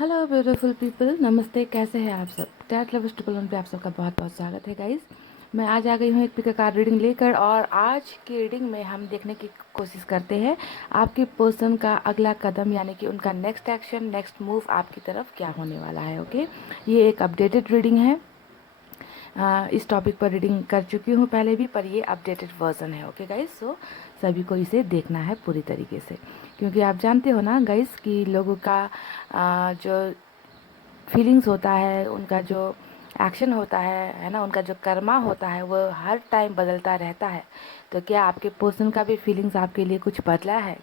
Hello beautiful people, नमस्ते। कैसे हैं आप सब? टैट लवर्स ट्रिपल पे आप सबका बहुत बहुत स्वागत है गाइस। मैं आज आ गई हूँ एक पिक कार्ड रीडिंग लेकर, और आज की रीडिंग में हम देखने की कोशिश करते हैं आपके पर्सन का अगला कदम, यानी कि उनका नेक्स्ट एक्शन, नेक्स्ट मूव आपकी तरफ क्या होने वाला है। ओके, ये एक अपडेटेड रीडिंग है। इस टॉपिक पर रीडिंग कर चुकी हूँ पहले भी, पर ये अपडेटेड वर्जन है। ओके गाइस, सो सभी को इसे देखना है पूरी तरीके से, क्योंकि आप जानते हो ना गाइस कि लोगों का जो फीलिंग्स होता है, उनका जो एक्शन होता है ना, उनका जो कर्मा होता है, वो हर टाइम बदलता रहता है। तो क्या आपके पर्सन का भी फीलिंग्स आपके लिए कुछ बदला है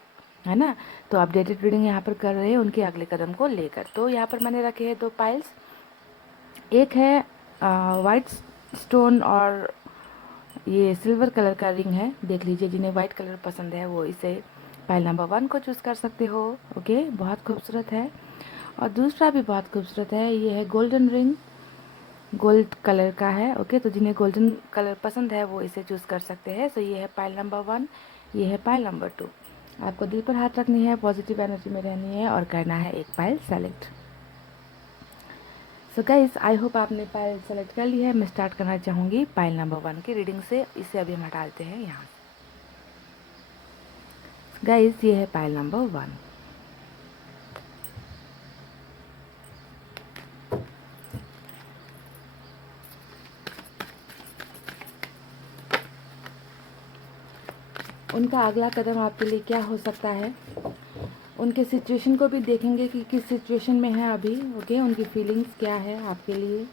ना? तो अपडेटेड रीडिंग यहाँ पर कर रहे हैं उनके अगले कदम को लेकर। तो यहाँ पर मैंने रखे हैं दो पाइल्स। एक है वाइट स्टोन और ये सिल्वर कलर का रिंग है। देख लीजिए, जिन्हें वाइट कलर पसंद है वो इसे पाइल नंबर 1 को चूज़ कर सकते हो। ओके, बहुत खूबसूरत है। और दूसरा भी बहुत खूबसूरत है, ये है गोल्डन रिंग, गोल्ड कलर का है। ओके, तो जिन्हें गोल्डन कलर पसंद है वो इसे चूज़ कर सकते हैं। सो ये है पाइल नंबर 1, ये है पाइल नंबर 2। आपको दिल पर हाथ रखनी है, पॉजिटिव एनर्जी में रहनी है और करना है एक pile select. So guys, I hope आपने पाइल सेलेक्ट कर ली है। मैं स्टार्ट करना चाहूँगी पाइल नंबर 1 की रीडिंग से। इसे अभी हम हटा देते हैं यहाँ से। गाइस, ये है पाइल नंबर 1। उनका अगला कदम आपके लिए क्या हो सकता है, उनके सिचुएशन को भी देखेंगे कि किस सिचुएशन में है अभी। ओके, उनकी फीलिंग्स क्या है आपके लिए,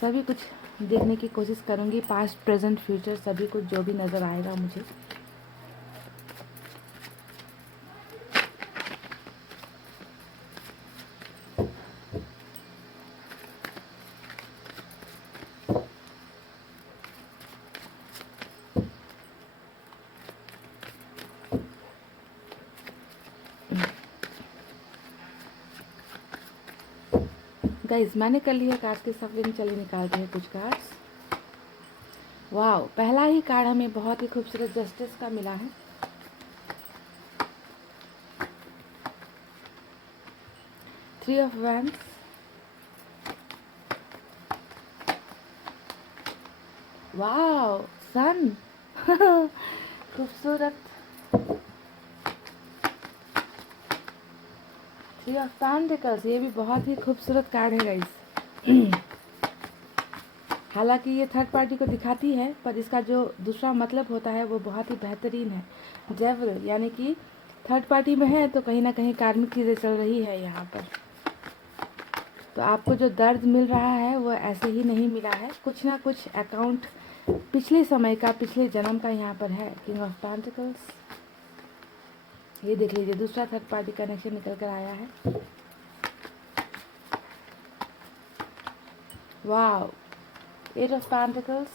सभी कुछ देखने की कोशिश करूँगी। पास्ट, प्रेजेंट, फ्यूचर, सभी कुछ जो भी नज़र आएगा मुझे। गाइस, मैंने कर लिया कार्ड्स की सफलिंग। चलिए निकालते हैं कुछ कार्ड्स। वाओ, पहला ही कार्ड हमें बहुत ही खूबसूरत जस्टिस का मिला है। थ्री ऑफ वैंड्स, वाओ, सन खूबसूरत। थ्री ऑफ पेंटिकल्स, ये भी बहुत ही खूबसूरत कार्ड है गाइस। हालांकि ये थर्ड पार्टी को दिखाती है, पर इसका जो दूसरा मतलब होता है वो बहुत ही बेहतरीन है। डेविल, यानी कि थर्ड पार्टी में है तो कहीं ना कहीं कार्मिक चीज़ें चल रही है यहाँ पर। तो आपको जो दर्द मिल रहा है वो ऐसे ही नहीं मिला है, कुछ ना कुछ अकाउंट पिछले समय का, पिछले जन्म का यहाँ पर है। किंग ऑफ पेंटिकल्स, ये देख लीजिए, दूसरा थर्ड पार्टी कनेक्शन निकल कर आया है। Wow, eight of pentacles,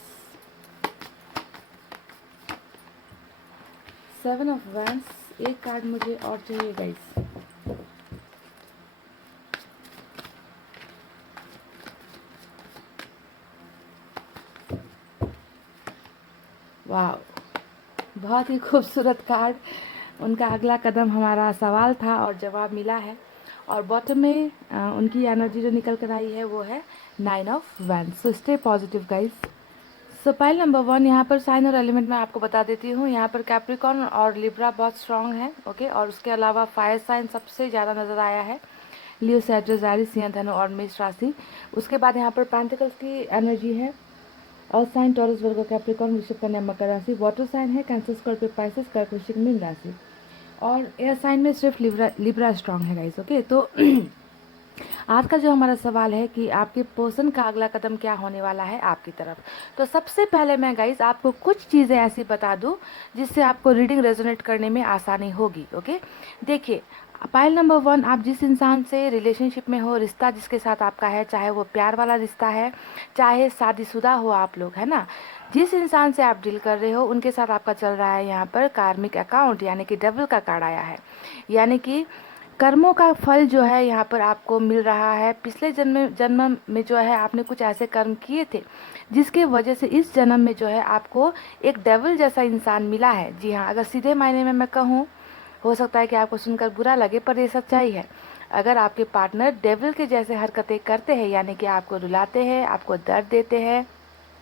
seven of wands. एक कार्ड मुझे और चाहिए गाइस। वाह, बहुत ही खूबसूरत कार्ड। उनका अगला कदम हमारा सवाल था और जवाब मिला है। और बॉटम में उनकी एनर्जी जो निकल कर आई है वो है 9 of wands. So stay positive guys. So pile number 1, यहाँ पर साइन और एलिमेंट मैं आपको बता देती हूँ। यहाँ पर कैप्रिकॉर्न और लिब्रा बहुत स्ट्रांग है। ओके, और उसके अलावा फायर साइन सबसे ज़्यादा नज़र आया है। लियो, सैजिटेरियस, एरीज, सिंह, धनु और मेष राशि। उसके बाद यहाँ पर पेंटिकल्स की एनर्जी है। और साइन टॉरस, वर्गो, कैप्रिकॉर्न, वृषभ, कन्या, मकर राशि। वाटर साइन है कैंसर, स्कॉर्पियो, पाइसेस, कर्क, वृश्चिक, मीन राशि। और एयर साइन में सिर्फ लिब्रा स्ट्रांग है गाइस। ओके, तो आज का जो हमारा सवाल है कि आपके पर्सन का अगला कदम क्या होने वाला है आपकी तरफ। तो सबसे पहले मैं गाइस आपको कुछ चीज़ें ऐसी बता दूं जिससे आपको रीडिंग रेजोनेट करने में आसानी होगी। ओके, देखिए, पाइल नंबर 1, आप जिस इंसान से रिलेशनशिप में हो, रिश्ता जिसके साथ आपका है, चाहे वो प्यार वाला रिश्ता है, चाहे शादीशुदा हो आप लोग, है ना, जिस इंसान से आप डील कर रहे हो उनके साथ आपका चल रहा है यहाँ पर कार्मिक अकाउंट, यानी कि डेविल का कार्ड आया है। यानी कि कर्मों का फल जो है यहाँ पर आपको मिल रहा है। पिछले जन्म में जो है आपने कुछ ऐसे कर्म किए थे जिसके वजह से इस जन्म में जो है आपको एक डेविल जैसा इंसान मिला है। जी हाँ, अगर सीधे मायने में मैं कहूँ, हो सकता है कि आपको सुनकर बुरा लगे, पर ये सच्चाई है। अगर आपके पार्टनर डेविल के जैसे हरकतें करते हैं, यानी कि आपको रुलाते हैं, आपको दर्द देते हैं,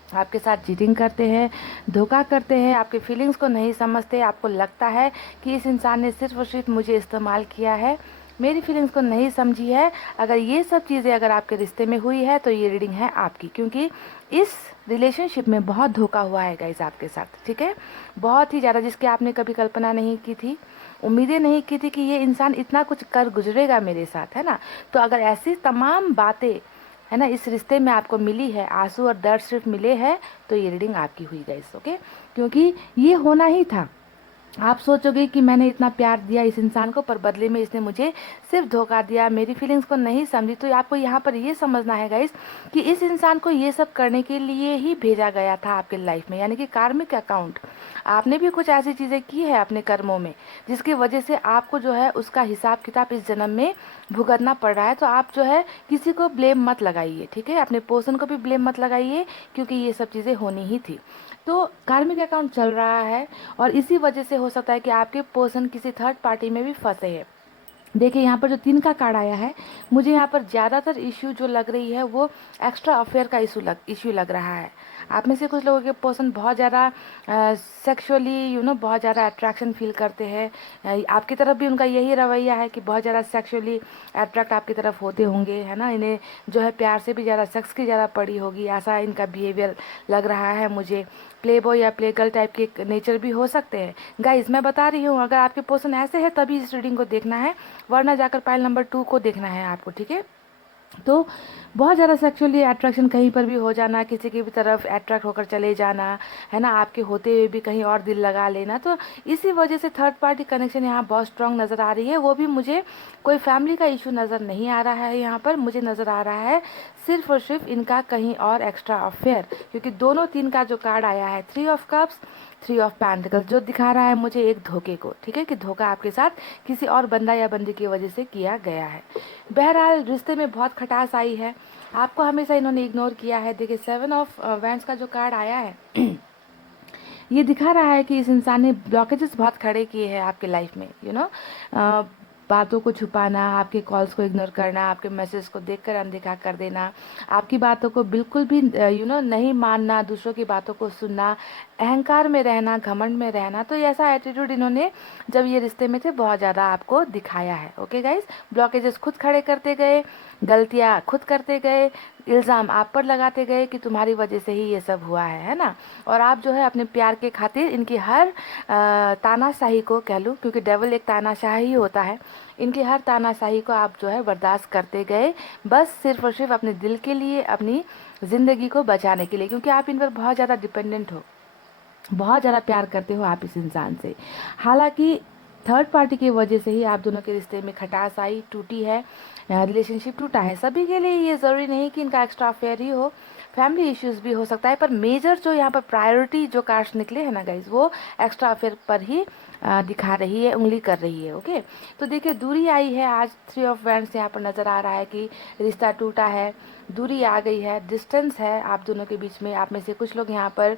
आपके साथ चीटिंग करते हैं, धोखा करते हैं, आपके फीलिंग्स को नहीं समझते, आपको लगता है कि इस इंसान ने सिर्फ और सिर्फ मुझे इस्तेमाल किया है, मेरी फीलिंग्स को नहीं समझी है, अगर ये सब चीज़ें अगर आपके रिश्ते में हुई है तो ये रीडिंग है आपकी, क्योंकि इस रिलेशनशिप में बहुत धोखा हुआ है गाइस आपके साथ, ठीक है, बहुत ही ज़्यादा, जिसकी आपने कभी कल्पना नहीं की थी, उम्मीदें नहीं की थी कि ये इंसान इतना कुछ कर गुजरेगा मेरे साथ, है ना। तो अगर ऐसी तमाम बातें, है ना, इस रिश्ते में आपको मिली है, आंसू और दर्द सिर्फ मिले हैं, तो ये रीडिंग आपकी हुई गाइस, ओके, क्योंकि ये होना ही था। आप सोचोगे कि मैंने इतना प्यार दिया इस इंसान को, पर बदले में इसने मुझे सिर्फ धोखा दिया, मेरी फीलिंग्स को नहीं समझी। तो आपको यहाँ पर ये समझना है गाइस कि इस इंसान को ये सब करने के लिए ही भेजा गया था आपके लाइफ में, यानी कि कार्मिक अकाउंट। आपने भी कुछ ऐसी चीज़ें की है अपने कर्मों में जिसकी वजह से आपको जो है उसका हिसाब किताब इस जन्म में भुगतना पड़ रहा है। तो आप जो है किसी को ब्लेम मत लगाइए, ठीक है, अपने पर्सन को भी ब्लेम मत लगाइए, क्योंकि ये सब चीज़ें होनी ही थी। तो कार्मिक अकाउंट चल रहा है और इसी वजह से हो सकता है कि आपके पर्सन किसी थर्ड पार्टी में भी फंसे हैं। देखिए यहाँ पर जो 3 का कार्ड आया है, मुझे यहाँ पर ज़्यादातर इश्यू जो लग रही है वो एक्स्ट्रा अफेयर का इशू लग रहा है। आप में से कुछ लोगों के पर्सन बहुत ज़्यादा सेक्सुअली बहुत ज़्यादा अट्रैक्शन फील करते हैं। आपकी तरफ भी उनका यही रवैया है कि बहुत ज़्यादा सेक्सुअली अट्रैक्ट आपकी तरफ होते होंगे, है ना। इन्हें जो है प्यार से भी ज़्यादा सेक्स की ज़्यादा पड़ी होगी, ऐसा इनका बिहेवियर लग रहा है मुझे। प्ले बॉय या प्ले गर्ल टाइप के नेचर भी हो सकते हैं गाइज, मैं बता रही हूँ। अगर आपके पर्सन ऐसे है तभी इस रीडिंग को देखना है, वरना जाकर पाइल नंबर 2 को देखना है आपको, ठीक है। तो बहुत ज़्यादा सेक्सुअली अट्रैक्शन कहीं पर भी हो जाना, किसी की भी तरफ अट्रैक्ट होकर चले जाना, है ना, आपके होते हुए भी कहीं और दिल लगा लेना, तो इसी वजह से थर्ड पार्टी कनेक्शन यहाँ बहुत स्ट्रांग नज़र आ रही है। वो भी मुझे कोई फैमिली का इशू नज़र नहीं आ रहा है, यहाँ पर मुझे नज़र आ रहा है सिर्फ और सिर्फ इनका कहीं और एक्स्ट्रा अफेयर, क्योंकि दोनों 3 का जो कार्ड आया है, 3 ऑफ कप्स, 3 ऑफ पेंटिकल्स, जो दिखा रहा है मुझे एक धोखे को, ठीक है, कि धोखा आपके साथ किसी और बंदा या बंदी की वजह से किया गया है। बहरहाल रिश्ते में बहुत खटास आई है, आपको हमेशा इन्होंने इग्नोर किया है। देखिए 7 ऑफ वैंड्स का जो कार्ड आया है ये दिखा रहा है कि इस इंसान ने ब्लॉकेजेस बहुत खड़े किए हैं आपके लाइफ में, बातों को छुपाना, आपके कॉल्स को इग्नोर करना, आपके मैसेज को देखकर अनदेखा कर देना, आपकी बातों को बिल्कुल भी नहीं मानना, दूसरों की बातों को सुनना, अहंकार में रहना, घमंड में रहना। तो ऐसा एटीट्यूड इन्होंने जब ये रिश्ते में थे बहुत ज़्यादा आपको दिखाया है, ओके गाइज। ब्लॉकेजेस खुद खड़े करते गए, गलतियाँ खुद करते गए, इल्ज़ाम आप पर लगाते गए कि तुम्हारी वजह से ही ये सब हुआ है ना। और आप जो है अपने प्यार के खातिर इनकी हर तानाशाही को कह लूँ, क्योंकि डेविल एक तानाशाह ही होता है, इनकी हर तानाशाही को आप जो है बर्दाश्त करते गए, बस सिर्फ और सिर्फ अपने दिल के लिए, अपनी ज़िंदगी को बचाने के लिए, क्योंकि आप इन पर बहुत ज़्यादा डिपेंडेंट हो, बहुत ज़्यादा प्यार करते हो आप इस इंसान से। हालांकि थर्ड पार्टी की वजह से ही आप दोनों के रिश्ते में खटास आई, टूटी है, रिलेशनशिप टूटा है। सभी के लिए ये ज़रूरी नहीं कि इनका एक्स्ट्रा अफेयर ही हो, फैमिली इश्यूज भी हो सकता है, पर मेजर जो यहाँ पर प्रायोरिटी जो कार्ड्स निकले हैं ना गाइज, वो एक्स्ट्रा अफेयर पर ही दिखा रही है, उंगली कर रही है, ओके। तो देखिए दूरी आई है आज, 3 ऑफ वैंड्स यहाँ पर नज़र आ रहा है कि रिश्ता टूटा है, दूरी आ गई है, डिस्टेंस है आप दोनों के बीच में। आप में से कुछ लोग यहाँ पर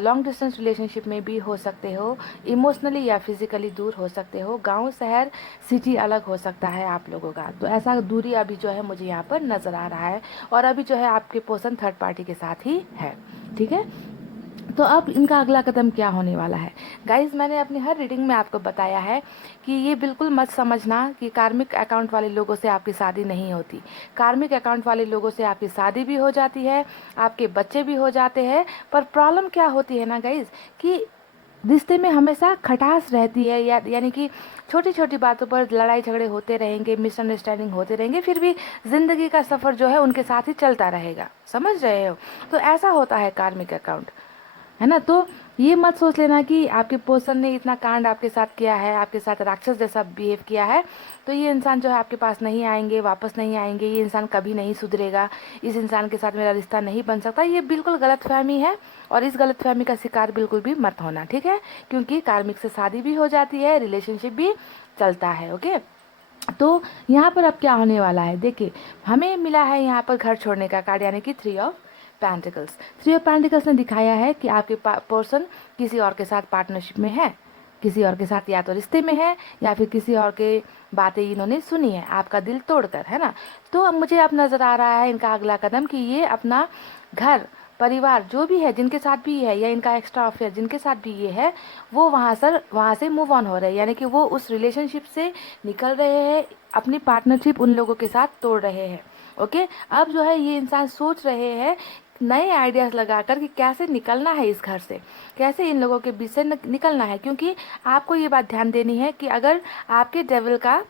लॉन्ग डिस्टेंस रिलेशनशिप में भी हो सकते हो, इमोशनली या फिजिकली दूर हो सकते हो, गांव शहर सिटी अलग हो सकता है आप लोगों का। तो ऐसा दूरी अभी जो है मुझे यहाँ पर नज़र आ रहा है, और अभी जो है आपके पर्सन थर्ड पार्टी के साथ ही है, ठीक है। तो अब इनका अगला कदम क्या होने वाला है गाइज, मैंने अपनी हर रीडिंग में आपको बताया है कि ये बिल्कुल मत समझना कि कार्मिक अकाउंट वाले लोगों से आपकी शादी नहीं होती। कार्मिक अकाउंट वाले लोगों से आपकी शादी भी हो जाती है, आपके बच्चे भी हो जाते हैं, पर प्रॉब्लम क्या होती है ना गाइज, कि रिश्ते में हमेशा खटास रहती है, यानी कि छोटी छोटी बातों पर लड़ाई झगड़े होते रहेंगे, मिसअंडरस्टैंडिंग होते रहेंगे, फिर भी ज़िंदगी का सफ़र जो है उनके साथ ही चलता रहेगा, समझ रहे हो। तो ऐसा होता है कार्मिक अकाउंट, है ना। तो ये मत सोच लेना कि आपके पर्सन ने इतना कांड आपके साथ किया है, आपके साथ राक्षस जैसा बिहेव किया है, तो ये इंसान जो है आपके पास नहीं आएंगे, वापस नहीं आएंगे, ये इंसान कभी नहीं सुधरेगा, इस इंसान के साथ मेरा रिश्ता नहीं बन सकता। ये बिल्कुल गलतफहमी है, और इस गलतफहमी का शिकार बिल्कुल भी मत होना, ठीक है, क्योंकि कार्मिक से शादी भी हो जाती है, रिलेशनशिप भी चलता है, ओके। तो यहाँ पर अब क्या होने वाला है, देखिए हमें मिला है यहाँ पर घर छोड़ने का कार्ड, यानी कि 3 ऑफ पेंटिकल्स। 3 ऑफ पेंटिकल्स ने दिखाया है कि आपके पर्सन किसी और के साथ पार्टनरशिप में है, किसी और के साथ या तो रिश्ते में है या फिर किसी और के बातें इन्होंने सुनी है आपका दिल तोड़कर, है ना। तो अब मुझे अब नज़र आ रहा है इनका अगला कदम कि ये अपना घर परिवार जो भी है जिनके साथ भी है या इनका एक्स्ट्रा अफेयर जिनके साथ भी ये है वो वहाँ से मूव ऑन हो रहे हैं, यानी कि वो उस रिलेशनशिप से निकल रहे हैं, अपनी पार्टनरशिप उन लोगों के साथ तोड़ रहे हैं। ओके, अब जो है ये इंसान सोच रहे हैं नए आइडियाज़ लगाकर कि कैसे निकलना है इस घर से, कैसे इन लोगों के बीच से निकलना है। क्योंकि आपको ये बात ध्यान देनी है कि अगर आपके डेविल का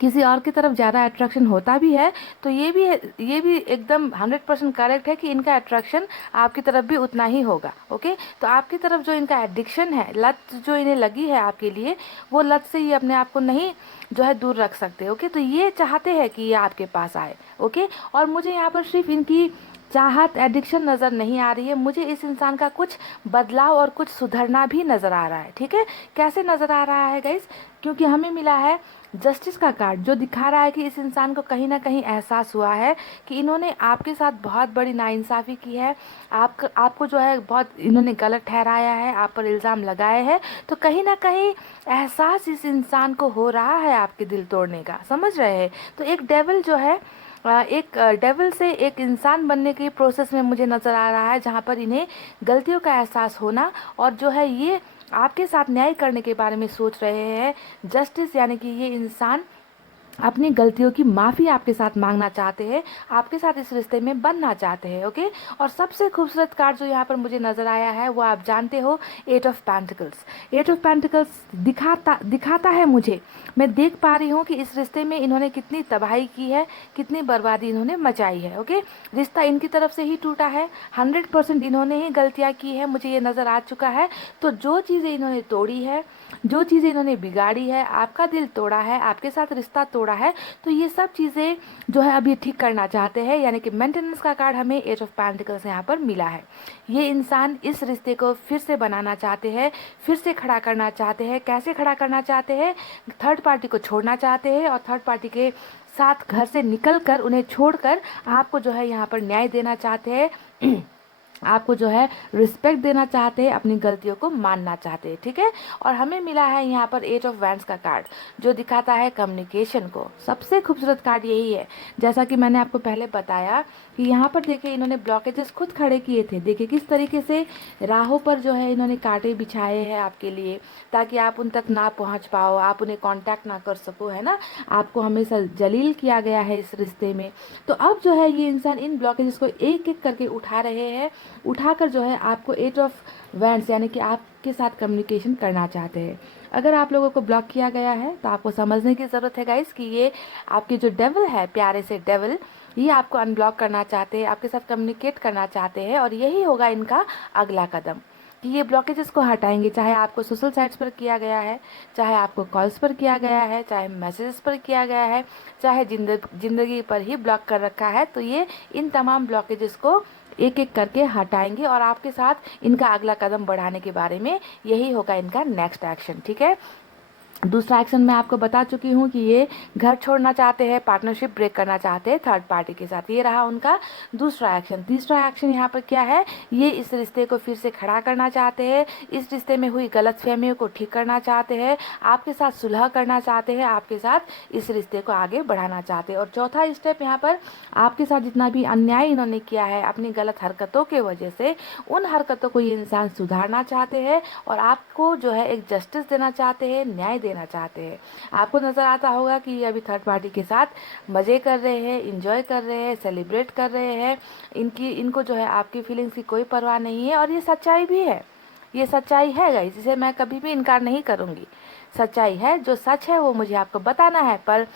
किसी और की तरफ ज़्यादा अट्रैक्शन होता भी है तो ये भी एकदम 100% करेक्ट है कि इनका अट्रैक्शन आपकी तरफ भी उतना ही होगा। ओके, तो आपकी तरफ जो इनका एडिक्शन है, लत जो इन्हें लगी है आपके लिए, वो लत से ये अपने आप को नहीं जो है दूर रख सकते। ओके, तो ये चाहते हैं कि ये आपके पास आए। ओके, और मुझे यहाँ पर सिर्फ इनकी चाहत एडिक्शन नज़र नहीं आ रही है, मुझे इस इंसान का कुछ बदलाव और कुछ सुधरना भी नज़र आ रहा है। ठीक है, कैसे नज़र आ रहा है गाइस, क्योंकि हमें मिला है जस्टिस का कार्ड जो दिखा रहा है कि इस इंसान को कहीं ना कहीं एहसास हुआ है कि इन्होंने आपके साथ बहुत बड़ी नाइंसाफ़ी की है, आपको जो है बहुत इन्होंने गलत ठहराया है, आप पर इल्ज़ाम लगाए हैं। तो कहीं ना कहीं एहसास इस इंसान को हो रहा है आपके दिल तोड़ने का, समझ रहे हैं। तो एक डेविल जो है एक डेविल से एक इंसान बनने के प्रोसेस में मुझे नज़र आ रहा है, जहाँ पर इन्हें गलतियों का एहसास होना और जो है ये आपके साथ न्याय करने के बारे में सोच रहे हैं। जस्टिस यानी कि ये इंसान अपनी गलतियों की माफ़ी आपके साथ मांगना चाहते हैं, आपके साथ इस रिश्ते में बनना चाहते हैं। ओके, और सबसे खूबसूरत कार्ड जो यहाँ पर मुझे नज़र आया है वो आप जानते हो, 8 ऑफ पेंटिकल्स। 8 ऑफ पेंटिकल्स दिखाता है मुझे, मैं देख पा रही हूँ कि इस रिश्ते में इन्होंने कितनी तबाही की है, कितनी बर्बादी इन्होंने मचाई है। ओके, रिश्ता इनकी तरफ से ही टूटा है, 100% इन्होंने ही गलतियाँ की है, मुझे ये नज़र आ चुका है। तो जो चीज़ें इन्होंने तोड़ी है, जो चीज़ें इन्होंने बिगाड़ी है, आपका दिल तोड़ा है, आपके साथ रिश्ता तोड़ा है, तो ये सब चीज़ें जो है अभी ठीक करना चाहते हैं। यानी कि मेंटेनेंस का कार्ड हमें 8 ऑफ पेंटिकल्स यहाँ पर मिला है। ये इंसान इस रिश्ते को फिर से बनाना चाहते हैं, फिर से खड़ा करना चाहते हैं। कैसे खड़ा करना चाहते हैं, थर्ड पार्टी को छोड़ना चाहते हैं और थर्ड पार्टी के साथ घर से निकलकर उन्हें छोड़कर आपको जो है यहाँ पर न्याय देना चाहते हैं आपको जो है रिस्पेक्ट देना चाहते हैं, अपनी गलतियों को मानना चाहते हैं। ठीक है, और हमें मिला है यहाँ पर 8 ऑफ वैंड्स का कार्ड जो दिखाता है कम्युनिकेशन को। सबसे खूबसूरत कार्ड यही है, जैसा कि मैंने आपको पहले बताया कि यहाँ पर देखिए इन्होंने ब्लॉकेजेस खुद खड़े किए थे। देखिए किस तरीके से राहों पर जो है इन्होंने कांटे बिछाए हैं आपके लिए, ताकि आप उन तक ना पहुँच पाओ, आप उन्हें कॉन्टैक्ट ना कर सको, है ना। आपको हमेशा जलील किया गया है इस रिश्ते में। तो अब जो है ये इंसान इन ब्लॉकेजेस को एक एक करके उठा रहे हैं, उठाकर जो है आपको 8 ऑफ वैंड्स यानी कि आपके साथ कम्युनिकेशन करना चाहते हैं। अगर आप लोगों को ब्लॉक किया गया है तो आपको समझने की ज़रूरत है गाइस कि ये आपके जो डेविल है, प्यारे से डेविल, ये आपको अनब्लॉक करना चाहते हैं, आपके साथ कम्युनिकेट करना चाहते हैं। और यही होगा इनका अगला कदम कि ये ब्लॉकेजेस को हटाएंगे। चाहे आपको सोशल साइट्स पर किया गया है, चाहे आपको कॉल्स पर किया गया है, चाहे मैसेजेस पर किया गया है, चाहे ज़िंदगी पर ही ब्लॉक कर रखा है, तो ये इन तमाम ब्लॉकेजेस को एक एक करके हटाएंगे और आपके साथ इनका अगला कदम बढ़ाने के बारे में यही होगा इनका नेक्स्ट एक्शन। ठीक है, दूसरा एक्शन मैं आपको बता चुकी हूँ कि ये घर छोड़ना चाहते हैं, पार्टनरशिप ब्रेक करना चाहते हैं थर्ड पार्टी के साथ। ये रहा उनका दूसरा एक्शन। तीसरा एक्शन यहाँ पर क्या है, ये इस रिश्ते को फिर से खड़ा करना चाहते हैं, इस रिश्ते में हुई गलतफहमियों को ठीक करना चाहते हैं, आपके साथ सुलह करना चाहते हैं, आपके साथ इस रिश्ते को आगे बढ़ाना चाहते हैं। और चौथा स्टेप यहाँ पर आपके साथ जितना भी अन्याय इन्होंने किया है अपनी गलत हरकतों के वजह से, उन हरकतों को ये इंसान सुधारना चाहते हैं और आपको जो है एक जस्टिस देना चाहते हैं, न्याय देना चाहते हैं। आपको नज़र आता होगा कि ये अभी थर्ड पार्टी के साथ मज़े कर रहे हैं, इंजॉय कर रहे हैं, सेलिब्रेट कर रहे हैं। इनको जो है आपकी फीलिंग्स की कोई परवाह नहीं है और ये सच्चाई भी है, ये सच्चाई है गाइस, इसे मैं कभी भी इनकार नहीं करूँगी। सच्चाई है, जो सच है वो मुझे आपको बताना है। पर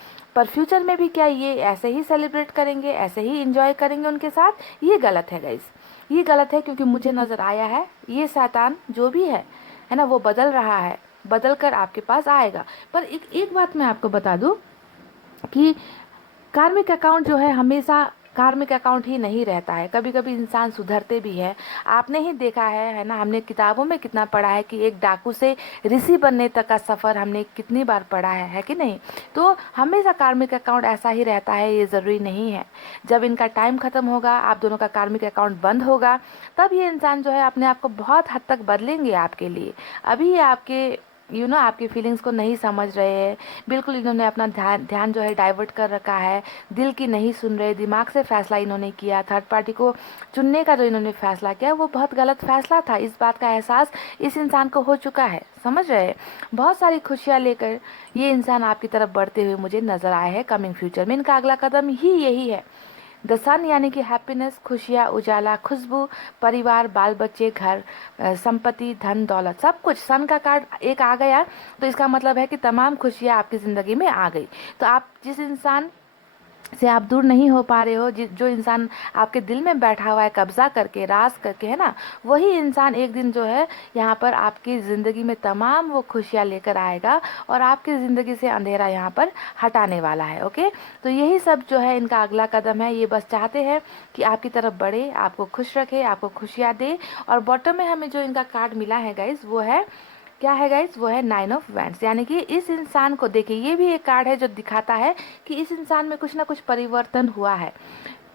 फ्यूचर में भी क्या ये ऐसे ही सेलिब्रेट करेंगे, ऐसे ही इंजॉय करेंगे उनके साथ? ये गलत है गाइस, ये गलत है। क्योंकि मुझे नज़र आया है ये शैतान जो भी है ना, वो बदल रहा है, बदल कर आपके पास आएगा। पर एक बात मैं आपको बता दूं कि कार्मिक अकाउंट जो है हमेशा कार्मिक अकाउंट ही नहीं रहता है, कभी कभी इंसान सुधरते भी है। आपने ही देखा है ना, हमने किताबों में कितना पढ़ा है कि एक डाकू से ऋषि बनने तक का सफ़र हमने कितनी बार पढ़ा है कि नहीं। तो हमेशा कार्मिक अकाउंट ऐसा ही रहता है, ये ज़रूरी नहीं है। जब इनका टाइम ख़त्म होगा, आप दोनों का कार्मिक अकाउंट बंद होगा, तब ये इंसान जो है अपने आप को बहुत हद तक बदलेंगे आपके लिए। अभी ये आपके आपकी फीलिंग्स को नहीं समझ रहे हैं, बिल्कुल इन्होंने अपना ध्यान जो है डाइवर्ट कर रखा है, दिल की नहीं सुन रहे, दिमाग से फैसला इन्होंने किया, थर्ड पार्टी को चुनने का जो इन्होंने फैसला किया वो बहुत गलत फैसला था। इस बात का एहसास इस इंसान को हो चुका है, समझ रहे हैं। बहुत सारी खुशियाँ लेकर ये इंसान आपकी तरफ बढ़ते हुए मुझे नजर आए हैं कमिंग फ्यूचर में। इनका अगला कदम ही यही है। द सन यानी कि हैप्पीनेस, खुशियाँ, उजाला, खुशबू, परिवार, बाल बच्चे, घर, संपत्ति, धन दौलत, सब कुछ। सन का कार्ड एक आ गया तो इसका मतलब है कि तमाम खुशियाँ आपकी ज़िंदगी में आ गई। तो आप जिस इंसान से आप दूर नहीं हो पा रहे हो, जो इंसान आपके दिल में बैठा हुआ है कब्जा करके, राज करके, है ना, वही इंसान एक दिन जो है यहाँ पर आपकी ज़िंदगी में तमाम वो खुशियाँ लेकर आएगा और आपकी ज़िंदगी से अंधेरा यहाँ पर हटाने वाला है। ओके, तो यही सब जो है इनका अगला कदम है। ये बस चाहते हैं कि आपकी तरफ बढ़े, आपको खुश रखे, आपको खुशियाँ दे। और बॉटम में हमें जो इनका कार्ड मिला है गाइज, वो है क्या है गाइज, वो है 9 ऑफ वैंड्स। यानी कि इस इंसान को देखिए, ये भी एक कार्ड है जो दिखाता है कि इस इंसान में कुछ ना कुछ परिवर्तन हुआ है,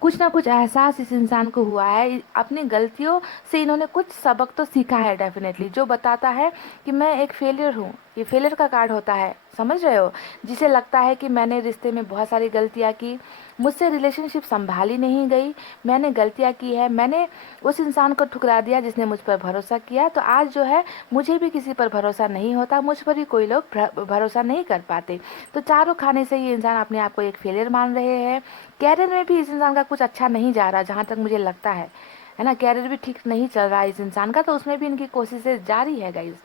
कुछ ना कुछ एहसास इस इंसान को हुआ है। अपनी गलतियों से इन्होंने कुछ सबक तो सीखा है डेफिनेटली, जो बताता है कि मैं एक फेलियर हूँ। ये फेलियर का कार्ड होता है, समझ रहे हो, जिसे लगता है कि मैंने रिश्ते में बहुत सारी गलतियाँ की, मुझसे रिलेशनशिप संभाली नहीं गई, मैंने गलतियाँ की है, मैंने उस इंसान को ठुकरा दिया जिसने मुझ पर भरोसा किया। तो आज जो है मुझे भी किसी पर भरोसा नहीं होता, मुझ पर भी कोई लोग भरोसा नहीं कर पाते। तो चारों खाने से ये इंसान अपने आप को एक फेलियर मान रहे हैं। कैरियर में भी इस इंसान का कुछ अच्छा नहीं जा रहा, जहाँ तक मुझे लगता है ना, कैरियर भी ठीक नहीं चल रहा है इस इंसान का, तो उसमें भी इनकी कोशिशें जारी है गाइज।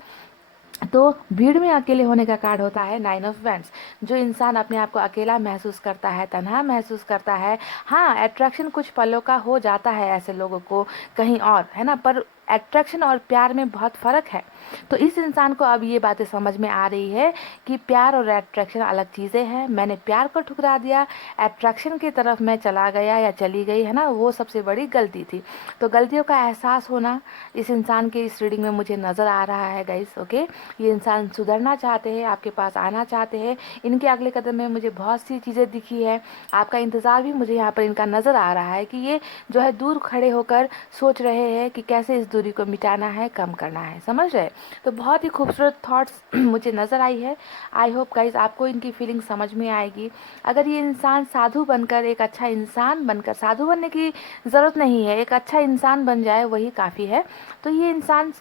तो भीड़ में अकेले होने का कार्ड होता है 9 ऑफ वैंड्स। जो इंसान अपने आप को अकेला महसूस करता है, तन्हा महसूस करता है, हाँ अट्रैक्शन कुछ पलों का हो जाता है ऐसे लोगों को कहीं और, है ना, पर अट्रैक्शन और प्यार में बहुत फ़र्क है। तो इस इंसान को अब ये बातें समझ में आ रही है कि प्यार और अट्रैक्शन अलग चीज़ें हैं। मैंने प्यार को ठुकरा दिया, अट्रैक्शन की तरफ मैं चला गया या चली गई, है ना, वो सबसे बड़ी गलती थी। तो गलतियों का एहसास होना इस इंसान के इस रीडिंग में मुझे नज़र आ रहा है गाइस। ओके, ये इंसान सुधरना चाहते हैं, आपके पास आना चाहते हैं। इनके अगले कदम में मुझे बहुत सी चीज़ें दिखी है, आपका इंतज़ार भी मुझे यहाँ पर इनका नज़र आ रहा है कि ये जो है दूर खड़े होकर सोच रहे हैं कि कैसे इस दूरी को मिटाना है, कम करना है, समझ रहे। तो बहुत ही खूबसूरत थॉट्स मुझे नज़र आई है। आई होप गाइज आपको इनकी फीलिंग समझ में आएगी। अगर ये इंसान साधु बनकर, एक अच्छा इंसान बनकर, साधु बनने की ज़रूरत नहीं है, एक अच्छा इंसान बन जाए वही काफ़ी है। तो ये इंसान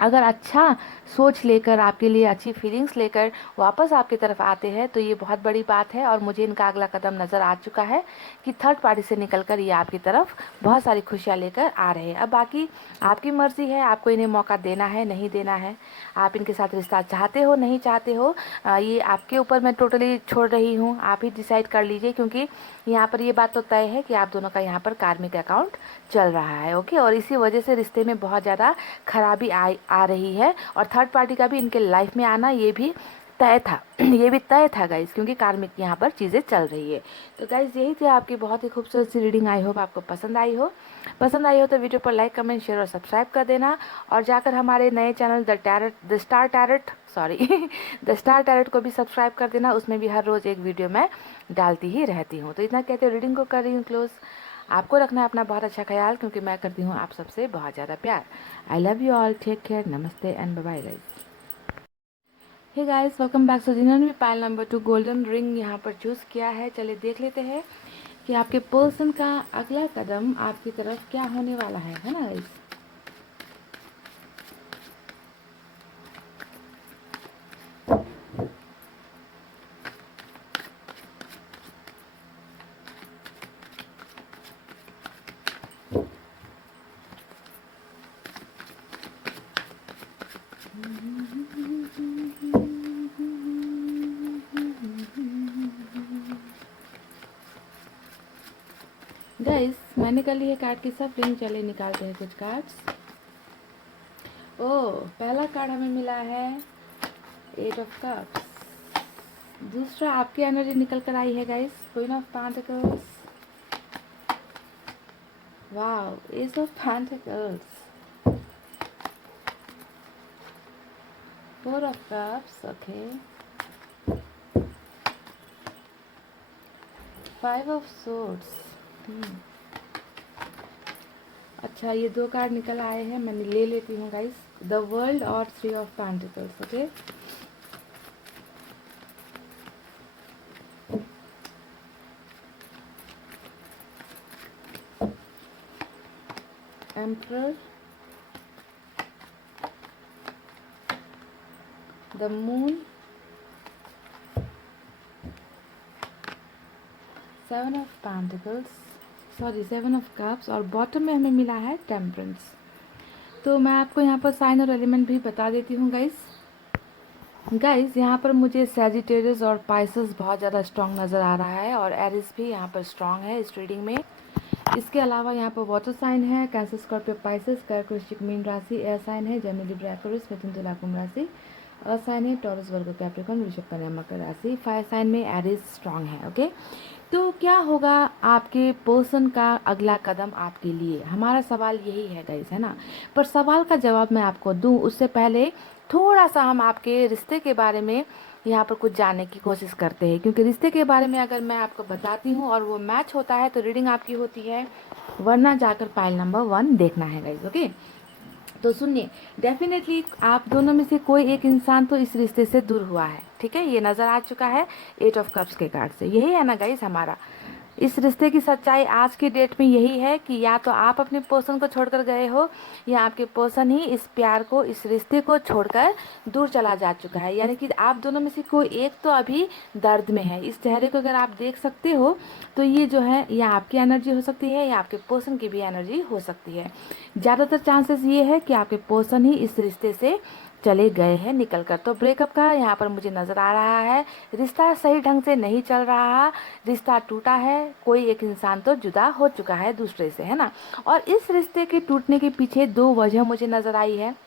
अगर अच्छा सोच लेकर, आपके लिए अच्छी फीलिंग्स लेकर वापस आपकी तरफ आते हैं तो ये बहुत बड़ी बात है। और मुझे इनका अगला कदम नज़र आ चुका है कि थर्ड पार्टी से निकलकर ये आपकी तरफ बहुत सारी खुशियाँ लेकर आ रहे हैं। अब बाकी आपकी मर्ज़ी है, आपको इन्हें मौका देना है नहीं देना है, आप इनके साथ रिश्ता चाहते हो नहीं चाहते हो, ये आपके ऊपर मैं टोटली छोड़ रही हूँ, आप ही डिसाइड कर लीजिए। क्योंकि यहाँ पर ये बात तो तय है कि आप दोनों का यहाँ पर कार्मिक अकाउंट चल रहा है। ओके, और इसी वजह से रिश्ते में बहुत ज़्यादा खराबी आ रही है और थर्ड पार्टी का भी इनके लाइफ में आना ये भी तय था ये भी तय था गाइज, क्योंकि कार्मिक यहाँ पर चीज़ें चल रही है। तो गाइज यही थी आपकी बहुत ही खूबसूरत सी रीडिंग। आई होप आपको पसंद आई हो। तो वीडियो पर लाइक, कमेंट, शेयर और सब्सक्राइब कर देना। और जाकर हमारे नए चैनल द स्टार टैरेट को भी सब्सक्राइब कर देना। उसमें भी हर रोज़ एक वीडियो मैं डालती ही रहती हूँ। तो इतना कहते रीडिंग को कर रही हूँ क्लोज। आपको रखना है अपना बहुत अच्छा ख्याल, क्योंकि मैं करती हूँ आप सबसे बहुत ज़्यादा प्यार। I love you all, take care, नमस्ते and bye bye guys. Hey guys, welcome back. So जिन्होंने भी पाइल नंबर 2 गोल्डन रिंग यहाँ पर चूज़ किया है, चलिए देख लेते हैं कि आपके पर्सन का अगला कदम आपकी तरफ क्या होने वाला है ना गाइस। गाइस मैंने कर ली है कार्ड की सब रिंग, चले निकालते हैं कुछ कार्ड्स। ओह, पहला कार्ड हमें मिला है 8 ऑफ कप्स। दूसरा आपकी एनर्जी निकल कर आई है guys, queen of pentacles. Wow, S of pentacles, 4 of cups, okay, 5 of swords. अच्छा, ये 2 कार्ड निकल आए हैं, मैं ले लेती हूँ गाइस। द वर्ल्ड और three of pentacles. Okay, emperor, the moon, seven of pentacles, sorry seven of cups, और बॉटम में हमें मिला है टेम्परेंस. तो मैं आपको यहाँ पर साइन और एलिमेंट भी बता देती हूँ गाइस. यहाँ पर मुझे सैजिटेरियस और पाइसेस बहुत ज़्यादा स्ट्रॉन्ग नज़र आ रहा है, और एरिस भी यहाँ पर स्ट्रॉन्ग है इस रीडिंग में. इसके अलावा यहाँ पर वाटर साइन है, कैंसर, स्कॉर्पियो, पाइसेस, कर्क, वृश्चिक, मीन राशि. एयर साइन है जेमिनी, लिब्रा, एक्वेरियस, मिथुन, तुला, कुंभ राशि. अर्थ साइन है टॉरस, वर्गो, कैप्रिकॉर्न, वृषभ, कन्या, मकर राशि. फायर साइन में एरिस स्ट्रॉन्ग है. ओके, तो क्या होगा आपके पर्सन का अगला कदम आपके लिए, हमारा सवाल यही है गाइस, है ना. पर सवाल का जवाब मैं आपको दूं उससे पहले थोड़ा सा हम आपके रिश्ते के बारे में यहाँ पर कुछ जानने की कोशिश करते हैं, क्योंकि रिश्ते के बारे में अगर मैं आपको बताती हूँ और वो मैच होता है तो रीडिंग आपकी होती है, वरना जाकर पाइल नंबर 1 देखना है गाइस. ओके, तो सुनिए, डेफिनेटली आप दोनों में से कोई एक इंसान तो इस रिश्ते से दूर हुआ है. ठीक है, ये नज़र आ चुका है 8 ऑफ कप्स के कार्ड से. यही है ना गाइस, हमारा इस रिश्ते की सच्चाई आज की डेट में यही है कि या तो आप अपने पर्सन को छोड़कर गए हो, या आपके पर्सन ही इस प्यार को, इस रिश्ते को छोड़कर दूर चला जा चुका है. यानी कि आप दोनों में से कोई एक तो अभी दर्द में है. इस चेहरे को अगर आप देख सकते हो तो ये जो है, या आपकी एनर्जी हो सकती है या आपके पर्सन की भी एनर्जी हो सकती है. ज़्यादातर चांसेस ये है कि आपके पर्सन ही इस रिश्ते से चले गए हैं निकल कर. तो ब्रेकअप का यहाँ पर मुझे नज़र आ रहा है. रिश्ता सही ढंग से नहीं चल रहा, रिश्ता टूटा है, कोई एक इंसान तो जुदा हो चुका है दूसरे से, है ना. और इस रिश्ते के टूटने के पीछे 2 वजह मुझे नज़र आई है.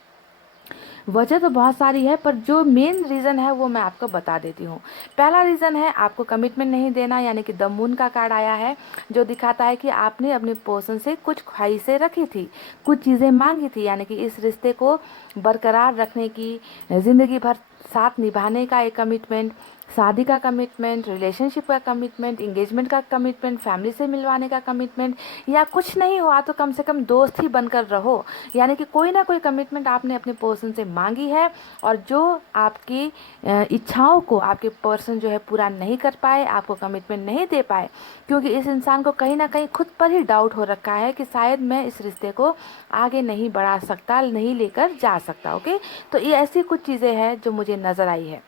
वजह तो बहुत सारी है, पर जो मेन रीज़न है वो मैं आपको बता देती हूँ. पहला रीज़न है आपको कमिटमेंट नहीं देना, यानी कि द मून का कार्ड आया है, जो दिखाता है कि आपने अपने पर्सन से कुछ ख्वाहिशें रखी थी, कुछ चीज़ें मांगी थी, यानी कि इस रिश्ते को बरकरार रखने की, ज़िंदगी भर साथ निभाने का एक कमिटमेंट, शादी का कमिटमेंट, रिलेशनशिप का कमिटमेंट, इंगेजमेंट का कमिटमेंट, फैमिली से मिलवाने का कमिटमेंट, या कुछ नहीं हुआ तो कम से कम दोस्त ही बनकर रहो. यानी कि कोई ना कोई कमिटमेंट आपने अपने पर्सन से मांगी है, और जो आपकी इच्छाओं को आपके पर्सन जो है पूरा नहीं कर पाए, आपको कमिटमेंट नहीं दे पाए, क्योंकि इस इंसान को कहीं ना कहीं खुद पर ही डाउट हो रखा है कि शायद मैं इस रिश्ते को आगे नहीं बढ़ा सकता, नहीं लेकर जा सकता. ओके, तो ये ऐसी कुछ चीज़ें हैं जो मुझे नज़र आई है.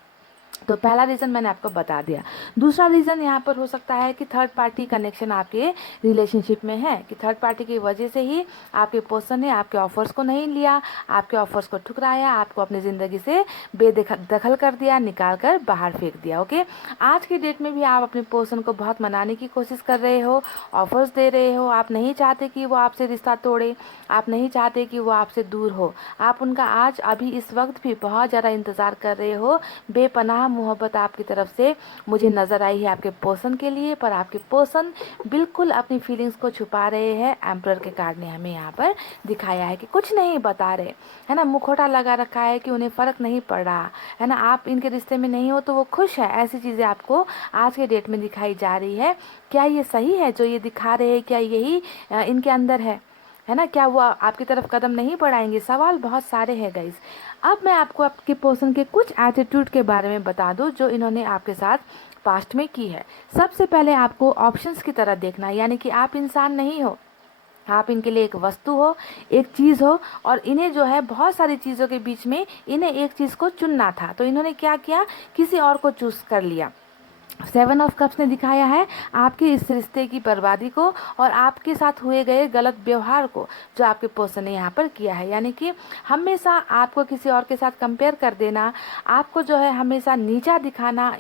तो पहला रीज़न मैंने आपको बता दिया. दूसरा रीज़न यहाँ पर हो सकता है कि थर्ड पार्टी कनेक्शन आपके रिलेशनशिप में है, कि थर्ड पार्टी की वजह से ही आपके पर्सन ने आपके ऑफर्स को नहीं लिया, आपके ऑफर्स को ठुकराया, आपको अपनी ज़िंदगी से बेदखल कर दिया, निकाल कर बाहर फेंक दिया. ओके, आज की डेट में भी आप अपने पर्सन को बहुत मनाने की कोशिश कर रहे हो, ऑफर्स दे रहे हो, आप नहीं चाहते कि वो आपसे रिश्ता तोड़े, आप नहीं चाहते कि वो आपसे दूर हो, आप उनका आज अभी इस वक्त भी बहुत ज़्यादा इंतज़ार कर रहे हो. बेपनाह मोहब्बत आपकी तरफ से मुझे नज़र आई है आपके पर्सन के लिए, पर आपके पर्सन बिल्कुल अपनी फीलिंग्स को छुपा रहे हैं. एम्परर के कार्ड ने हमें यहाँ पर दिखाया है कि कुछ नहीं बता रहे, है ना. मुखौटा लगा रखा है कि उन्हें फ़र्क नहीं पड़ रहा, है ना. आप इनके रिश्ते में नहीं हो तो वो खुश है. ऐसी चीज़ें आपको आज के डेट में दिखाई जा रही है. क्या ये सही है जो ये दिखा रहे हैं? क्या यही इनके अंदर है ना. क्या वो आपकी तरफ कदम नहीं बढ़ाएंगे? सवाल बहुत सारे हैं गाइस. अब मैं आपको आपके पर्सन के कुछ एटीट्यूड के बारे में बता दूं जो इन्होंने आपके साथ पास्ट में की है. सबसे पहले आपको ऑप्शंस की तरह देखना है, यानी कि आप इंसान नहीं हो, आप इनके लिए एक वस्तु हो, एक चीज़ हो, और इन्हें जो है बहुत सारी चीज़ों के बीच में इन्हें एक चीज़ को चुनना था. तो इन्होंने क्या किया, किसी और को चूज़ कर लिया. 7 ऑफ कप्स ने दिखाया है आपके इस रिश्ते की बर्बादी को और आपके साथ हुए गए गलत व्यवहार को जो आपके पर्सन ने यहाँ पर किया है. यानी कि हमेशा आपको किसी और के साथ कंपेयर कर देना, आपको जो है हमेशा नीचा दिखाना.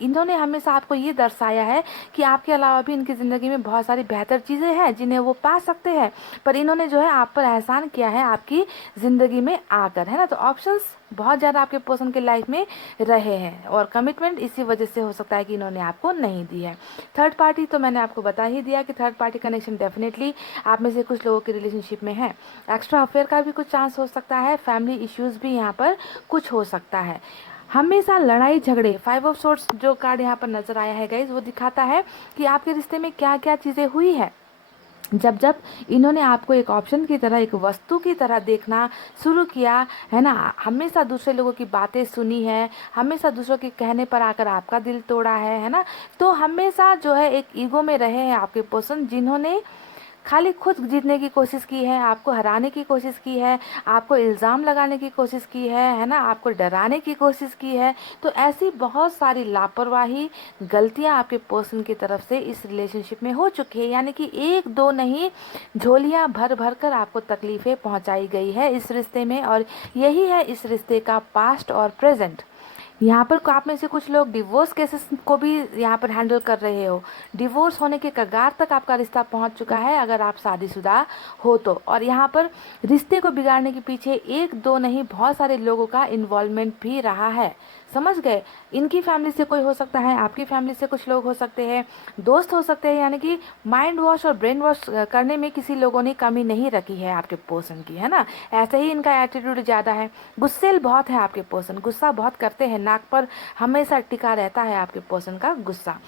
इन्होंने हमेशा आपको ये दर्शाया है कि आपके अलावा भी इनकी ज़िंदगी में बहुत सारी बेहतर चीज़ें हैं जिन्हें वो पा सकते हैं, पर इन्होंने जो है आप पर एहसान किया है आपकी ज़िंदगी में आकर, है ना. तो ऑप्शंस बहुत ज़्यादा आपके पर्सन के लाइफ में रहे हैं, और कमिटमेंट इसी वजह से हो सकता है कि इन्होंने आपको नहीं दी है. थर्ड पार्टी तो मैंने आपको बता ही दिया कि थर्ड पार्टी कनेक्शन डेफिनेटली आप में से कुछ लोगों की रिलेशनशिप में है. एक्स्ट्रा अफेयर का भी कुछ चांस हो सकता है. फैमिली इश्यूज़ भी यहाँ पर कुछ हो सकता है. हमेशा लड़ाई झगड़े. 5 ऑफ सोर्ड्स जो कार्ड यहाँ पर नजर आया है गाइज, वो दिखाता है कि आपके रिश्ते में क्या क्या चीज़ें हुई है. जब जब इन्होंने आपको एक ऑप्शन की तरह, एक वस्तु की तरह देखना शुरू किया है ना, हमेशा दूसरे लोगों की बातें सुनी है, हमेशा दूसरों के कहने पर आकर आपका दिल तोड़ा है ना, तो हमेशा जो है एक ईगो में रहे हैं आपके पर्सन, जिन्होंने खाली खुद जीतने की कोशिश की है, आपको हराने की कोशिश की है, आपको इल्ज़ाम लगाने की कोशिश की है ना, आपको डराने की कोशिश की है। तो ऐसी बहुत सारी लापरवाही, गलतियां आपके पर्सन की तरफ से इस रिलेशनशिप में हो चुकी है, यानी कि एक दो नहीं, झोलियां भर भर कर आपको तकलीफ़ें पहुंचाई गई है इस रिश्ते में। और यही है इस रिश्ते का पास्ट और प्रेजेंट। यहाँ पर आप में से कुछ लोग डिवोर्स केसेस को भी यहाँ पर हैंडल कर रहे हो, डिवोर्स होने के कगार तक आपका रिश्ता पहुँच चुका है अगर आप शादीशुदा हो तो। और यहाँ पर रिश्ते को बिगाड़ने के पीछे एक दो नहीं, बहुत सारे लोगों का इन्वॉल्वमेंट भी रहा है, समझ गए। इनकी फैमिली से कोई हो सकता है, आपकी फैमिली से कुछ लोग हो सकते हैं, दोस्त हो सकते हैं, यानी कि माइंड वॉश और ब्रेन वॉश करने में किसी लोगों ने कमी नहीं रखी है आपके पर्सन की, है ना। ऐसे ही इनका एटीट्यूड ज़्यादा है, गुस्सेल बहुत है आपके पर्सन, गुस्सा बहुत करते हैं, नाक पर हमेशा टिका रहता है आपके पर्सन का गुस्सा।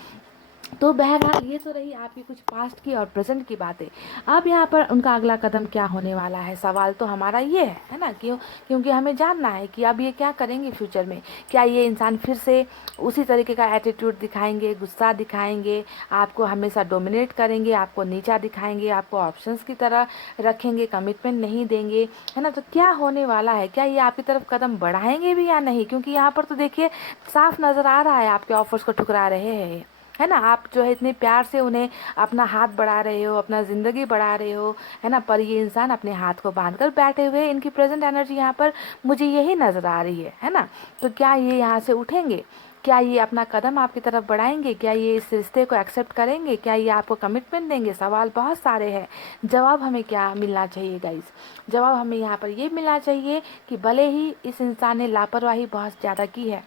तो बहरहाल ये तो रही आपकी कुछ पास्ट की और प्रेजेंट की बातें। अब यहाँ पर उनका अगला कदम क्या होने वाला है, सवाल तो हमारा ये है ना, क्योंकि हमें जानना है कि अब ये क्या करेंगे फ्यूचर में। क्या ये इंसान फिर से उसी तरीके का एटीट्यूड दिखाएंगे, गुस्सा दिखाएंगे, आपको हमेशा डोमिनेट करेंगे, आपको नीचा दिखाएंगे, आपको ऑप्शंस की तरह रखेंगे, कमिटमेंट नहीं देंगे, है ना। तो क्या होने वाला है, क्या ये आपकी तरफ कदम बढ़ाएंगे भी या नहीं, क्योंकि यहाँ पर तो देखिए साफ नज़र आ रहा है आपके ऑफर्स को ठुकरा रहे हैं, है ना। आप जो है इतने प्यार से उन्हें अपना हाथ बढ़ा रहे हो, अपना ज़िंदगी बढ़ा रहे हो, है ना, पर ये इंसान अपने हाथ को बांध कर बैठे हुए, इनकी प्रेजेंट एनर्जी यहाँ पर मुझे यही नज़र आ रही है ना। तो क्या ये यहाँ से उठेंगे, क्या ये अपना कदम आपकी तरफ बढ़ाएंगे, क्या ये इस रिश्ते को एक्सेप्ट करेंगे, क्या ये आपको कमिटमेंट देंगे। सवाल बहुत सारे हैं, जवाब हमें क्या मिलना चाहिए गाइस, जवाब हमें यहाँ पर ये मिलना चाहिए कि भले ही इस इंसान ने लापरवाही बहुत ज़्यादा की है,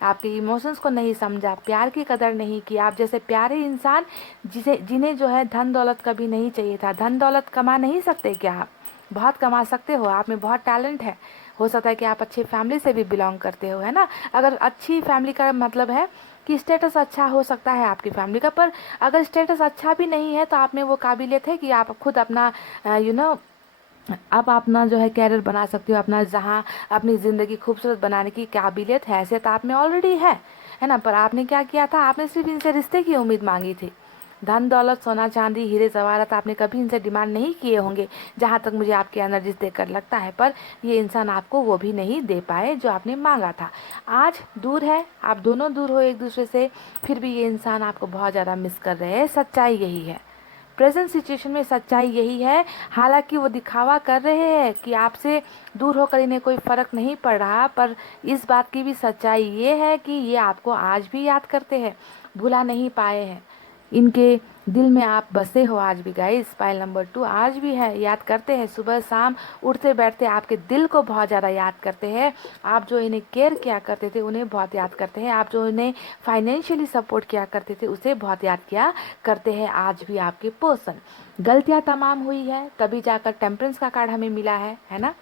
आपके इमोशंस को नहीं समझा, प्यार की कदर नहीं की, आप जैसे प्यारे इंसान जिन्हें जो है धन दौलत कभी नहीं चाहिए था। धन दौलत कमा नहीं सकते क्या आप, बहुत कमा सकते हो, आप में बहुत टैलेंट है, हो सकता है कि आप अच्छी फैमिली से भी बिलोंग करते हो, है ना। अगर अच्छी फैमिली का मतलब है कि स्टेटस अच्छा हो सकता है आपकी फैमिली का, पर अगर स्टेटस अच्छा भी नहीं है तो आप में वो काबिलियत है कि आप खुद अपना आप अपना जो है कैरियर बना सकते हो, अपना जहाँ अपनी ज़िंदगी खूबसूरत बनाने की काबिलियत, हैसियत आप में ऑलरेडी है ना। पर आपने क्या किया था, आपने सिर्फ इनसे रिश्ते की उम्मीद मांगी थी। धन दौलत, सोना चांदी, हीरे जवाहरात आपने कभी इनसे डिमांड नहीं किए होंगे, जहाँ तक मुझे आपकी एनर्जीज देखकर लगता है। पर ये इंसान आपको वो भी नहीं दे पाए जो आपने मांगा था। आज दूर है, आप दोनों दूर हो एक दूसरे से, फिर भी ये इंसान आपको बहुत ज़्यादा मिस कर रहे हैं। सच्चाई यही है, प्रेजेंट सिचुएशन में सच्चाई यही है। हालांकि वो दिखावा कर रहे हैं कि आपसे दूर होकर इन्हें कोई फ़र्क नहीं पड़ रहा, पर इस बात की भी सच्चाई ये है कि ये आपको आज भी याद करते हैं, भुला नहीं पाए हैं। इनके दिल में आप बसे हो आज भी गाइस। पाइल नंबर 2 आज भी है, याद करते हैं, सुबह शाम उठते बैठते आपके दिल को बहुत ज़्यादा याद करते हैं। आप जो इन्हें केयर किया करते थे उन्हें बहुत याद करते हैं, आप जो इन्हें फाइनेंशियली सपोर्ट किया करते थे उसे बहुत याद किया करते हैं आज भी आपके पर्सन। गलतियाँ तमाम हुई है, तभी जाकर टेम्परेंस का कार्ड हमें मिला है ना।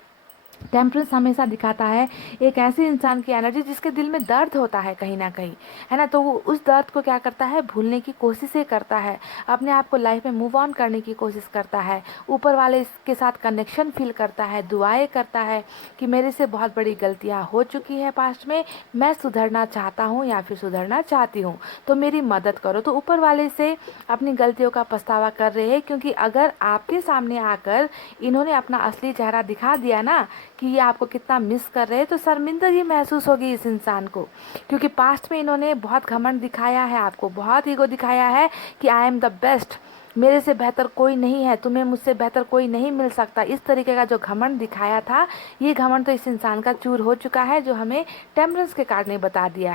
टेम्परेंस हमेशा दिखाता है एक ऐसे इंसान की एनर्जी जिसके दिल में दर्द होता है कहीं ना कहीं, है ना। तो वो उस दर्द को क्या करता है, भूलने की कोशिशें करता है, अपने आप को लाइफ में मूव ऑन करने की कोशिश करता है, ऊपर वाले के साथ कनेक्शन फील करता है, दुआएं करता है कि मेरे से बहुत बड़ी गलतियां हो चुकी है पास्ट में, मैं सुधरना चाहता हूँ या फिर सुधरना चाहती हूँ, तो मेरी मदद करो। तो ऊपर वाले से अपनी गलतियों का पछतावा कर रहे हैं, क्योंकि अगर आपके सामने आकर इन्होंने अपना असली चेहरा दिखा दिया ना कि ये आपको कितना मिस कर रहे हैं, तो शर्मिंदगी महसूस होगी इस इंसान को, क्योंकि पास्ट में इन्होंने बहुत घमंड दिखाया है आपको, बहुत ईगो दिखाया है कि आई एम द बेस्ट, मेरे से बेहतर कोई नहीं है, तुम्हें मुझसे बेहतर कोई नहीं मिल सकता। इस तरीके का जो घमंड दिखाया था, ये घमंड तो इस इंसान का चूर हो चुका है, जो हमें टेम्परेंस के कार्ड ने बता दिया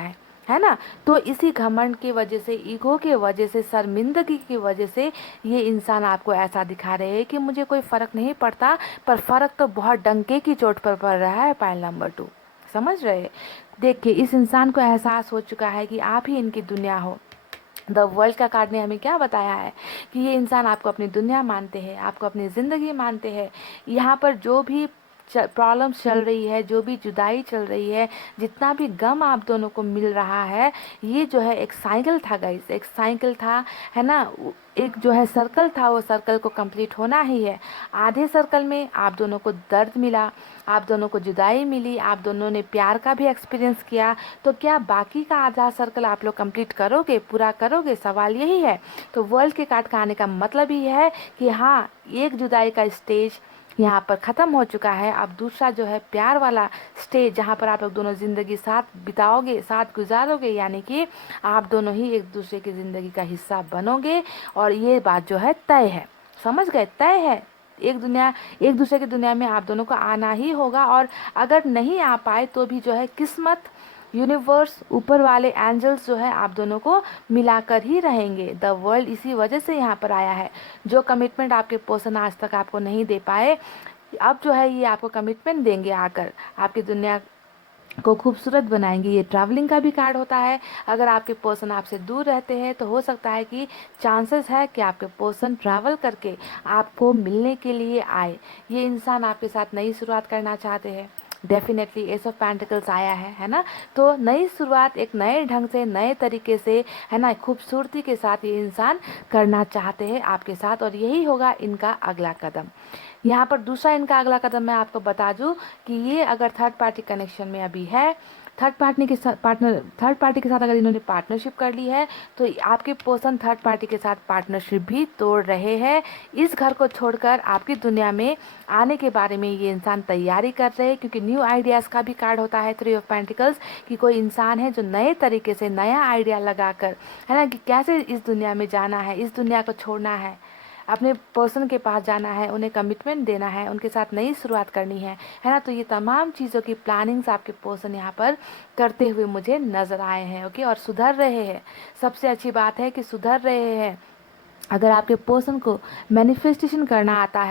है ना। तो इसी घमंड की वजह से, ईगो के वजह से, शर्मिंदगी की वजह से ये इंसान आपको ऐसा दिखा रहे हैं कि मुझे कोई फ़र्क नहीं पड़ता, पर फ़र्क तो बहुत डंके की चोट पर पड़ रहा है। पाइल नंबर 2 समझ रहे, देखिए इस इंसान को एहसास हो चुका है कि आप ही इनकी दुनिया हो। द वर्ल्ड का कार्ड ने हमें क्या बताया है कि ये इंसान आपको अपनी दुनिया मानते हैं, आपको अपनी ज़िंदगी मानते हैं। यहाँ पर जो भी प्रॉब्लम्स चल रही है, जो भी जुदाई चल रही है, जितना भी गम आप दोनों को मिल रहा है, ये जो है एक साइकिल था गाइस, एक साइकिल था, है ना। एक जो है सर्कल था, वो सर्कल को कंप्लीट होना ही है। आधे सर्कल में आप दोनों को दर्द मिला, आप दोनों को जुदाई मिली, आप दोनों ने प्यार का भी एक्सपीरियंस किया, तो क्या बाकी का आधा सर्कल आप लोग कंप्लीट करोगे, पूरा करोगे? सवाल यही है। तो वर्ल्ड के कार्ड का आने का मतलब ही है कि हाँ, एक जुदाई का स्टेज यहाँ पर ख़त्म हो चुका है। अब दूसरा जो है प्यार वाला स्टेज, जहाँ पर आप लोग दोनों ज़िंदगी साथ बिताओगे, साथ गुजारोगे, यानी कि आप दोनों ही एक दूसरे की ज़िंदगी का हिस्सा बनोगे। और ये बात जो है तय है, समझ गए? तय है। एक दूसरे की दुनिया में आप दोनों को आना ही होगा। और अगर नहीं आ पाए तो भी जो है किस्मत, यूनिवर्स, ऊपर वाले एंजल्स जो है आप दोनों को मिलाकर ही रहेंगे। द वर्ल्ड इसी वजह से यहाँ पर आया है। जो कमिटमेंट आपके पर्सन आज तक आपको नहीं दे पाए, अब जो है ये आपको कमिटमेंट देंगे, आकर आपकी दुनिया को खूबसूरत बनाएंगे। ये ट्रैवलिंग का भी कार्ड होता है। अगर आपके पर्सन आपसे दूर रहते हैं तो हो सकता है कि चांसेस है कि आपके पर्सन ट्रैवल करके आपको मिलने के लिए आए। ये इंसान आपके साथ नई शुरुआत करना चाहते हैं। डेफिनेटली एस ऑफ पेंटिकल्स आया है ना। तो नई शुरुआत एक नए ढंग से, नए तरीके से, है ना, खूबसूरती के साथ ये इंसान करना चाहते हैं आपके साथ, और यही होगा इनका अगला कदम। यहाँ पर दूसरा इनका अगला कदम मैं आपको बता दूं कि ये अगर थर्ड पार्टी कनेक्शन में अभी है, थर्ड पार्टी के साथ अगर इन्होंने पार्टनरशिप कर ली है, तो आपके पर्सन थर्ड पार्टी के साथ पार्टनरशिप भी तोड़ रहे हैं। इस घर को छोड़कर आपकी दुनिया में आने के बारे में ये इंसान तैयारी कर रहे हैं, क्योंकि न्यू आइडियाज़ का भी कार्ड होता है थ्री ऑफ पेंटिकल्स, कि कोई इंसान है जो नए तरीके से नया आइडिया लगाकर, है ना, कि कैसे इस दुनिया में जाना है, इस दुनिया को छोड़ना है, अपने पर्सन के पास जाना है, उन्हें कमिटमेंट देना है, उनके साथ नई शुरुआत करनी है ना। तो ये तमाम चीज़ों की प्लानिंग्स आपके पर्सन यहाँ पर करते हुए मुझे नज़र आए हैं। ओके, और सुधर रहे हैं। सबसे अच्छी बात है कि सुधर रहे हैं। अगर आपके पर्सन को मैनिफेस्टेशन करना आता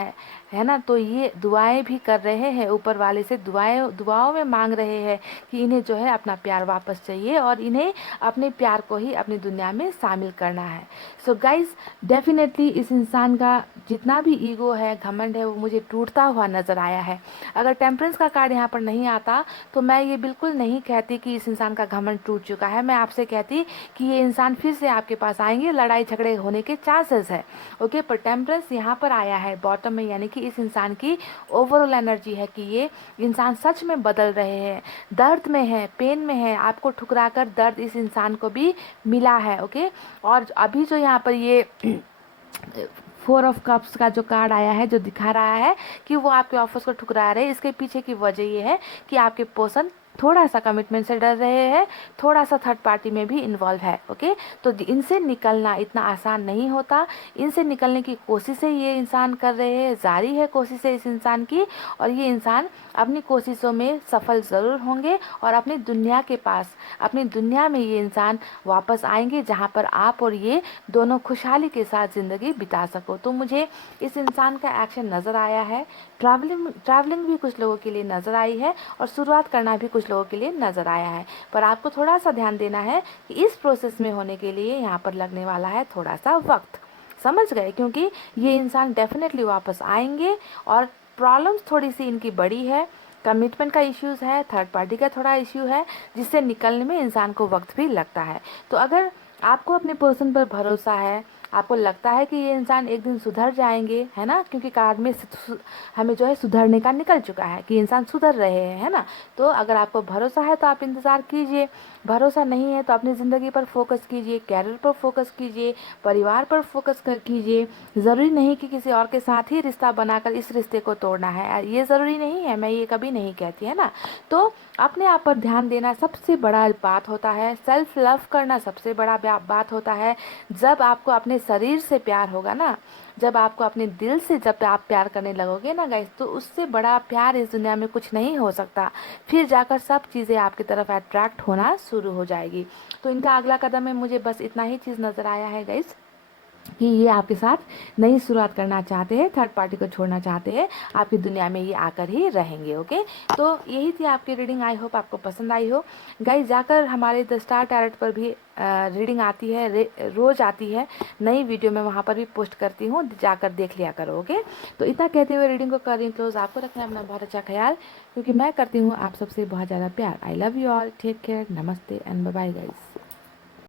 है ना, तो ये दुआएं भी कर रहे हैं, ऊपर वाले से दुआओं में मांग रहे हैं कि इन्हें जो है अपना प्यार वापस चाहिए, और इन्हें अपने प्यार को ही अपनी दुनिया में शामिल करना है। सो गाइज, डेफिनेटली इस इंसान का जितना भी ईगो है, घमंड है, वो मुझे टूटता हुआ नज़र आया है। अगर टेम्परेंस का कार्ड यहाँ पर नहीं आता तो मैं ये बिल्कुल नहीं कहती कि इस इंसान का घमंड टूट चुका है। मैं आपसे कहती कि ये इंसान फिर से आपके पास आएंगे, लड़ाई झगड़े होने के चांसेस है। ओके, पर टेम्परेंस यहाँ पर आया है बॉटम में, यानी कि इस इंसान की ओवरऑल एनर्जी है कि ये इंसान सच में बदल रहे हैं, दर्द में है, पेन में है। आपको ठुकरा कर दर्द इस इंसान को भी मिला है। ओके, और अभी जो यहाँ पर ये 4 ऑफ कप्स का जो कार्ड आया है, जो दिखा रहा है कि वो आपके ऑफर्स को ठुकरा रहे हैं, इसके पीछे की वजह ये है कि आपके पर्सन थोड़ा सा कमिटमेंट से डर रहे हैं, थोड़ा सा थर्ड पार्टी में भी इन्वॉल्व है। ओके, तो इनसे निकलना इतना आसान नहीं होता। इनसे निकलने की कोशिशें ये इंसान कर रहे हैं, जारी है कोशिशें इस इंसान की, और ये इंसान अपनी कोशिशों में सफल ज़रूर होंगे, और अपनी दुनिया के पास, अपनी दुनिया में ये इंसान वापस आएंगे, जहाँ पर आप और ये दोनों खुशहाली के साथ ज़िंदगी बिता सको। तो मुझे इस इंसान का एक्शन नज़र आया है। ट्रैवलिंग भी कुछ लोगों के लिए नज़र आई है, और शुरुआत करना भी कुछ लोगों के लिए नज़र आया है। पर आपको थोड़ा सा ध्यान देना है कि इस प्रोसेस में होने के लिए यहाँ पर लगने वाला है थोड़ा सा वक्त, समझ गए? क्योंकि ये इंसान डेफिनेटली वापस आएंगे, और प्रॉब्लम्स थोड़ी सी इनकी बड़ी है, कमिटमेंट का इश्यूज़ है, थर्ड पार्टी का थोड़ा इश्यू है, जिससे निकलने में इंसान को वक्त भी लगता है। तो अगर आपको अपने पर्सन पर भरोसा है, आपको लगता है कि ये इंसान एक दिन सुधर जाएंगे, है ना, क्योंकि कार्ड में हमें जो है सुधरने का निकल चुका है कि इंसान सुधर रहे हैं, है ना। तो अगर आपको भरोसा है तो आप इंतज़ार कीजिए, भरोसा नहीं है तो अपनी ज़िंदगी पर फोकस कीजिए, कैरियर पर फोकस कीजिए, परिवार पर फोकस कर कीजिए। ज़रूरी नहीं कि किसी और के साथ ही रिश्ता बनाकर इस रिश्ते को तोड़ना है, ये ज़रूरी नहीं है, मैं ये कभी नहीं कहती, है ना। तो अपने आप पर ध्यान देना सबसे बड़ा बात होता है, सेल्फ लव करना सबसे बड़ा बात होता है। जब आपको अपने शरीर से प्यार होगा ना, जब आपको अपने दिल से जब आप प्यार करने लगोगे ना गाइस, तो उससे बड़ा प्यार इस दुनिया में कुछ नहीं हो सकता। फिर जाकर सब चीज़ें आपकी तरफ अट्रैक्ट होना शुरू हो जाएगी। तो इनका अगला कदम है, मुझे बस इतना ही चीज़ नज़र आया है गाइस। कि ये आपके साथ नई शुरुआत करना चाहते हैं, थर्ड पार्टी को छोड़ना चाहते हैं, आपकी दुनिया में ये आकर ही रहेंगे। ओके, तो यही थी आपकी रीडिंग। आई होप आपको पसंद आई हो। गाइस, जाकर हमारे द स्टार टैरोट पर भी रीडिंग आती है, रोज़ आती है नई वीडियो, मैं वहाँ पर भी पोस्ट करती हूँ, जाकर देख लिया करो। ओके, तो इतना कहते हुए रीडिंग को कर रही हूँ क्लोज। आपको रखना है अपना बहुत अच्छा ख्याल, क्योंकि मैं करती हूँ आप सबसे बहुत ज़्यादा प्यार। I love you all, take care, नमस्ते एंड बाय बाय गाइस।